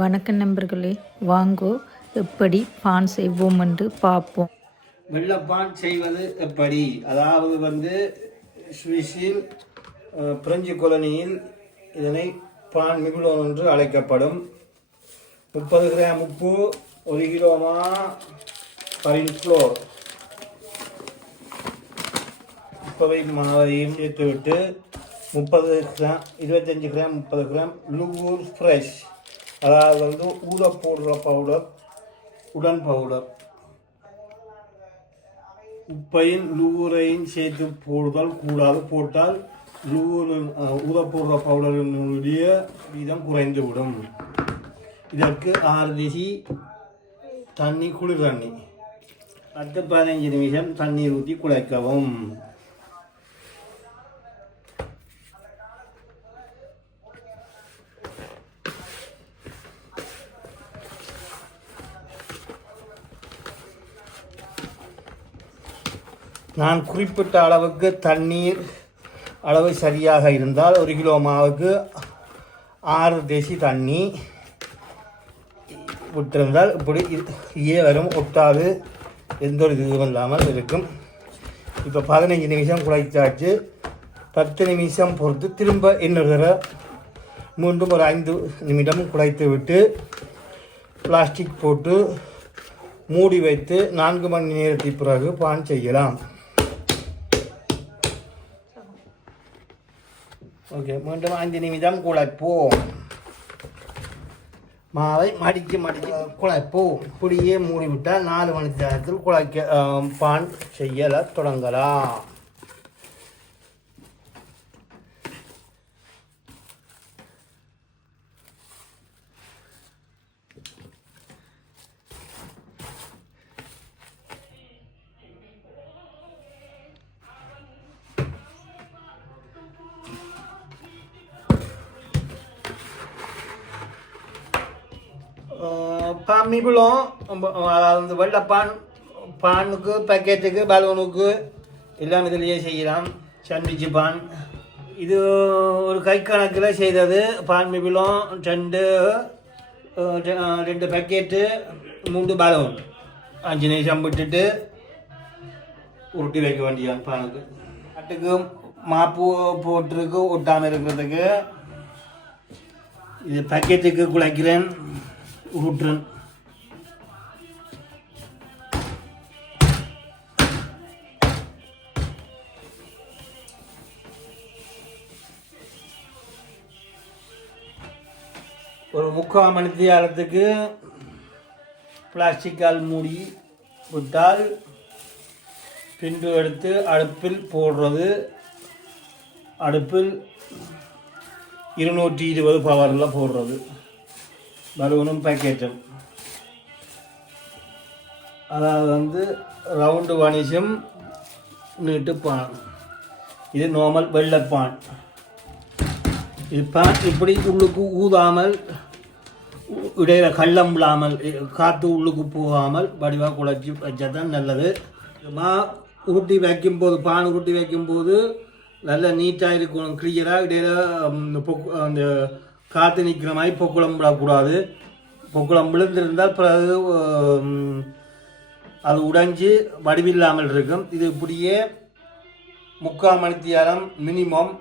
வணக்கம் நண்பர்களே, வாங்கோ எப்படி பான் செய்வோம் என்று பார்ப்போம். வெள்ளப்பான் செய்வது எப்படி? அதாவது சுவிஸில் பிரெஞ்சு கொலனியில் இதனை பான் மிகுலோன் என்று அழைக்கப்படும். 30 கிராம் உப்பு, 1 கிலோமா பரின் ஃப்ளோர், உப்பவை மாவையும் சேர்த்துவிட்டு 30 கிராம் 25 கிராம் 30 கிராம் லூர் ஃப்ரெஷ், அதாவது ஊற போடுற பவுடர், உடன் பவுடர், உப்பையும் லூரையும் சேர்த்து போடுதல் கூடாது. போட்டால் ஊற போடுற பவுடரினுடைய வீதம் குறைந்துவிடும். இதற்கு 6 டிசி தண்ணி, குளிர் தண்ணி. அடுத்து 15 நிமிஷம் தண்ணீர் ஊற்றி குழைக்கவும். நான் குறிப்பிட்ட அளவுக்கு தண்ணீர் அளவு சரியாக இருந்தால் 1 கிலோ மாவுக்கு 6 டெசி தண்ணி விட்டிருந்தால் இப்படி வரும், ஒட்டாது, எந்த ஒரு இதுவும் இல்லாமல் இருக்கும். இப்போ 15 நிமிஷம் குழைச்சாச்சு. 10 நிமிஷம் பொறுத்து திரும்ப இன்னொரு தடவை மீண்டும் ஒரு 5 நிமிடம் குழைத்து விட்டு பிளாஸ்டிக் போட்டு மூடி வைத்து 4 மணி நேரத்துக்கு பிறகு பான் செய்யலாம். ஓகே, மீண்டும் 5 நிமிடம் குழைப்போம். மாவை மடித்து குழைப்போம். இப்படியே மூடிவிட்டால் 4 மணி நேரத்தில் பான் செய்யல தொடங்கலாம். மிகுலும், அதாவது வெள்ளைப்பான், பானுக்கு, பேக்கெட்டுக்கு, பலூனுக்கு எல்லாம் இதிலேயே செய்யலாம். சாண்ட்விச் பான் இது ஒரு கை கணக்கில் செய்தது. பான் மிகுலும் 2 பேக்கெட்டு, 3 பலூன், 5 நிமிஷம் விட்டுட்டு உருட்டி வைக்க வேண்டியான். பானுக்கு அட்டுக்கு மாப்பு போட்டிருக்கு ஒட்டாமல் இருக்கிறதுக்கு. இது பேக்கெட்டுக்கு குழைக்கிறேன், உருட்டுறேன். ஒரு 3/4 மணி நேரத்துக்கு பிளாஸ்டிக்கால் மூடி விட்டால் பின்பு எடுத்து அடுப்பில் போடுறது. அடுப்பில் 220 பவரில் போடுறது. பலூனும் பேக்கெட்டும், அதாவது ரவுண்டு வணிஷம் நீட்டு பான். இது நார்மல் வெள்ளைப்பான். இது பான் இப்படி உள்ளுக்கு ஊதாமல், இடையில கள்ளம் இல்லாமல், காற்று உள்ளுக்கு போகாமல் வடிவாக குழச்சி வச்சா தான் நல்லது. உருட்டி வைக்கும்போது, பான் உருட்டி வைக்கும்போது நல்லா நீட்டாக இருக்கணும், கிளியராக. இடையில அந்த காற்று நிற்கிற மாதிரி பொக்குளம் விடக்கூடாது. பொக்குளம் விழுந்திருந்தால் பிறகு அது உடைஞ்சி வடிவில்லாமல் இருக்கும். இது இப்படியே 3/4 மணி நேரம் மினிமம்,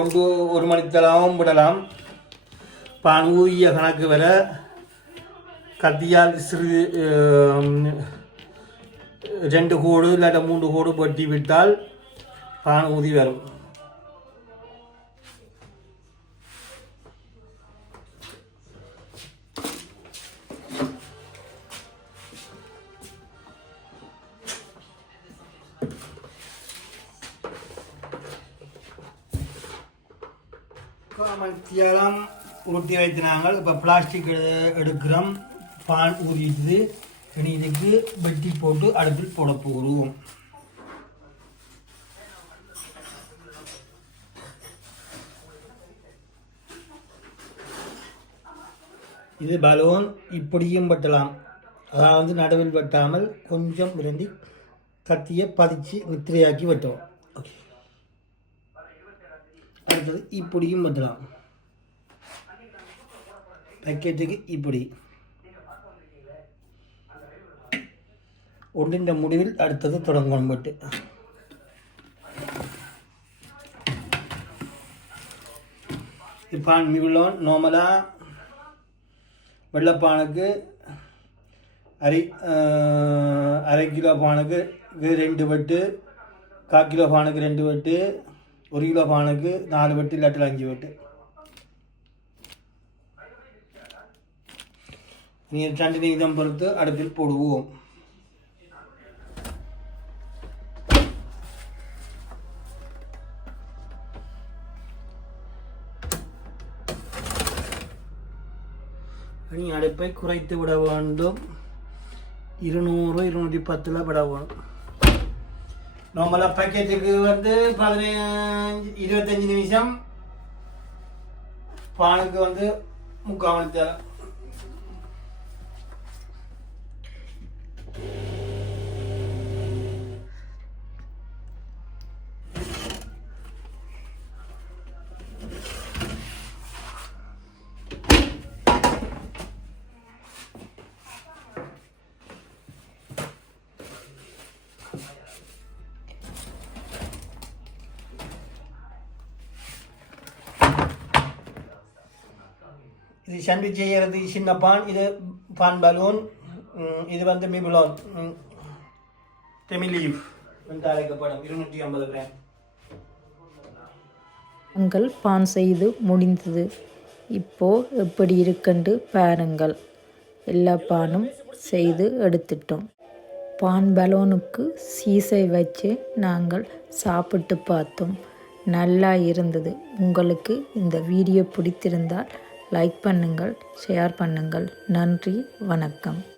1 மணி நேரமும் விடலாம். பான் ஊதிய கணக்கு வர கத்தியால் சிறிது 2 கோடு இல்லாட்ட 3 கோடு வெட்டி விட்டால் பான் ஊதி வரும். மணித்தியாலம் ஊற்றி வைத்தினாங்க. இப்போ பிளாஸ்டிக் எடுக்கிறோம். பான் ஊதிட்டு இனி இதுக்கு வெட்டி போட்டு அடுப்பில் போட போகிறோம். இது பலூன் இப்படியும் வெட்டலாம், அதாவது நடுவில் வெட்டாமல் கொஞ்சம் விரண்டி கத்தியை பதிச்சு நித்திரையாக்கி வெட்டுவோம். அடுத்தது இப்படியும் வெட்டலாம். பேக்கெட்டுக்கு இப்படி ஒன்றின் முடிவில் அடுத்தது தொடங்கணும் போட்டு பான் மிகுலோன் நார்மலாக வெள்ளைப்பானுக்கு அரை கிலோ பானுக்கு 2 வெட்டு, 1/4 கிலோ பானுக்கு 2 வெட்டு, 1 கிலோ பானுக்கு 4 வெட்டு இல்லாட்டில் 5 வெட்டு. நீர் 2 நீதம் பொறுத்து அடுப்பில் போடுவோம். அடுப்பை குறைத்து விட வேண்டும். 200-210 விட வேணும். நார்மலாக பேக்கெட்டுக்கு 15-25 நிமிஷம், பானுக்கு 3/4 மணி நேரம். இது சாண்ட்விச் செய்கிறது சின்ன பான், இது பான் பலூன், இது மிபுலோன் டெமிலீஃப் என்று அழைக்கப்படும் 250 கிராம். உங்கள் பான் செய்து முடிந்தது. இப்போ எப்படி இருக்குன்னு பாருங்கள். எல்லா பானும் செய்து எடுத்துட்டோம். பான் பலூனுக்கு சீசை வச்சு நாங்கள் சாப்பிட்டு பார்த்தோம். நல்லா இருந்தது. உங்களுக்கு இந்த வீடியோ பிடித்திருந்தால் லைக் பண்ணுங்கள், ஷேர் பண்ணுங்கள். நன்றி, வணக்கம்.